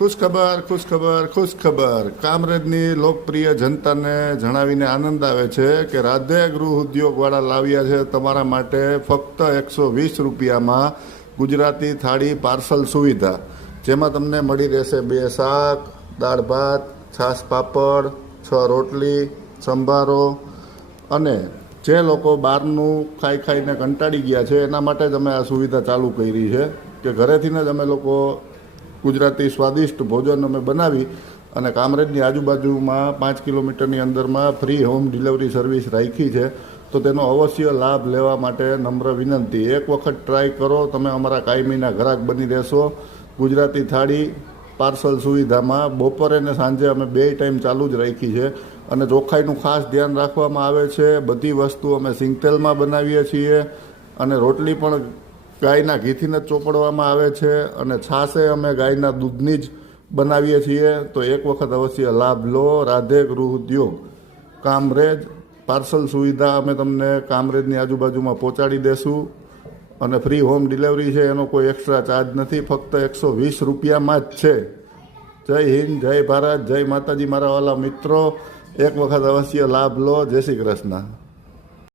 ખુશ ખબર કામરેજની લોકપ્રિય જનતાને જણાવીને આનંદ આવે છે કે રાધે ગૃહ ઉદ્યોગવાળા લાવ્યા છે તમારા માટે ફક્ત 120 રૂપિયામાં ગુજરાતી થાળી પાર્સલ સુવિધા, જેમાં તમને મળી રહેશે 2 શાક, દાળ ભાત, છાશ પાપડ, 6 રોટલી, સંભારો. અને જે લોકો બહારનું ખાઈને કંટાળી ગયા છે એના માટે જ અમે આ સુવિધા ચાલુ કરી છે કે ઘરેથી જ અમે લોકો ગુજરાતી સ્વાદિષ્ટ ભોજન અમે બનાવી અને કામરેજની આજુબાજુમાં 5 કિલોમીટરની અંદરમાં ફ્રી હોમ ડિલિવરી સર્વિસ રાખી છે. તો તેનો અવશ્ય લાભ લેવા માટે નમ્ર વિનંતી. એક વખત ટ્રાય કરો, તમે અમારા કાયમીના ગ્રાહક બની રહેશો. ગુજરાતી થાળી પાર્સલ સુવિધામાં બપોરે ને સાંજે અમે 2 ટાઈમ ચાલુ જ રાખી છે અને ચોખ્ખાઈનું ખાસ ધ્યાન રાખવામાં આવે છે. બધી વસ્તુ અમે સિંગતેલમાં બનાવીએ છીએ અને રોટલી પણ ગાયના ઘીથી જ ચોપડવામાં આવે છે અને છાશે અમે ગાયના દૂધની જ બનાવીએ છીએ. તો એક વખત અવશ્ય લાભ લો. રાધે ગૃહ ઉદ્યોગ કામરેજ. પાર્સલ સુવિધા અમે તમને કામરેજની આજુબાજુમાં પહોંચાડી દેશું અને ફ્રી હોમ ડિલિવરી છે, એનો કોઈ એક્સ્ટ્રા ચાર્જ નથી, ફક્ત 120 રૂપિયામાં જ છે. જય હિન્દ, જય ભારત, જય માતાજી મારા વાલા મિત્રો. એક વખત અવશ્ય લાભ લો. જય શ્રી કૃષ્ણ.